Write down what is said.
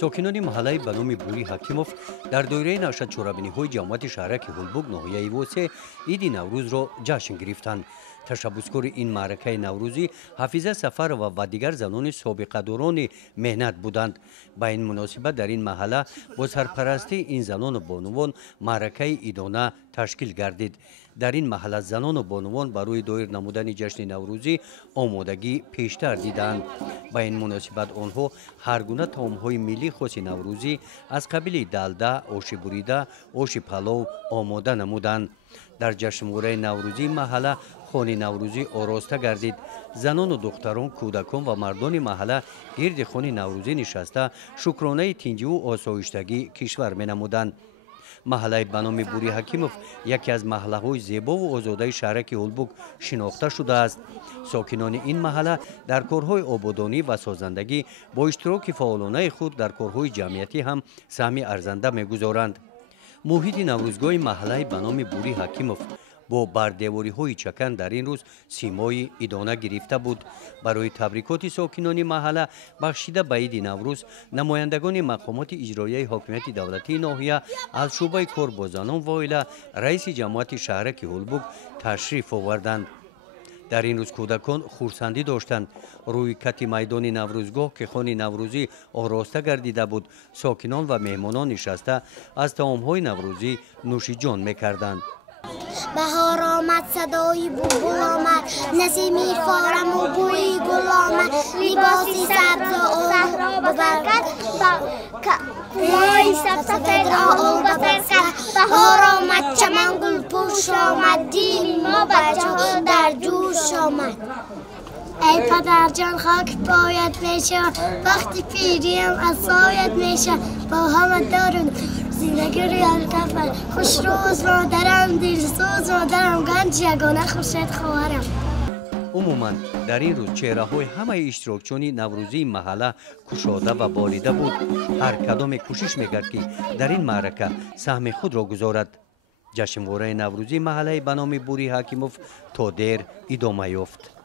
ساکنان محله به نام بوری حکیموف در دایره نشد چورابینی‌های جماعت شهرک هولبوگ ناحیه واسه عید نوروز را جشن گرفتند. تشبثکار این معرکه نوروزی حفیظه سفر و دیگر زنان سابقه‌داران مهنت بودند. با این مناسبت در این محله با سرپرستی این زنان و بانوان معرکه ایدانه تشکیل گردید. در این محله زنان و بانوان برای دایر نمودن جشن نوروزی آمادگی پیشتر دیدند. با این مناسبت آنها هر گونه طعم‌های ملی خاص نوروزی از قبیل دلده، آش بریده، آش پلو آماده نمودند. در جشنواره نوروزی محله خانه نوروزی آراسته گردید. زنان و دختران، کودکان و مردان محله گرد خانه نوروزی نشسته شکرانه تنجی و آسایشتگی کشور می‌نمودند. محله به نام بوری حکیموف یکی از محله‌های زیبا و آزاده شهرک هولبوگ شناخته شده است. ساکنان این محله در کارهای آبادانی و سازندگی با اشتراک فعالانه خود در کارهای جمعیتی هم سهم ارزنده می‌گذارند. محیط نوروزگاه محله به نام بوری حکیموف با بردیواری چکن در این روز سیمای ایدانه گرفته بود. برای تبریکات ساکنان محله بخشیده به عید نوروز نمایندگان مقامات اجرایی حاکمیت دولتی ناحیه از شعبه کار با زنان و عائله رئیس جماعت شهرک هولبوگ تشریف آوردند. در این روز کودکان خورسندی داشتند. روی کت میدان نوروزگاه که خانه نوروزی آراسته گردیده بود ساکنان و مهمانان نشسته از طعام‌های نوروزی نوش جان می‌کردند. بهار آمد صدای بلبل آمد نسیمی فارم و بوی گل آمد لباسی سبز و صحرا به برکت کوهای سبز آهو به فرقت بهار آمد چمن گل پوش آمد دین ما بچه در جوش آمد. ای پدر جان خاک باید میشه وقتی پیریم از سایت میشه با همه دارون زندگی ریال کفر خوش روز مادرم دلسوز مادرم گنج یگانه خوشت خواهرم. عموما در این روز چهره های همه اشتراکچیان نوروزی محله کشاده و بالیده بود. هر کدام کوشش میکرد که در این معرکه سهم خود را گذارد. جشنواره نوروزی محله به نام بوری حکیموف تا دیر ادامه یافت.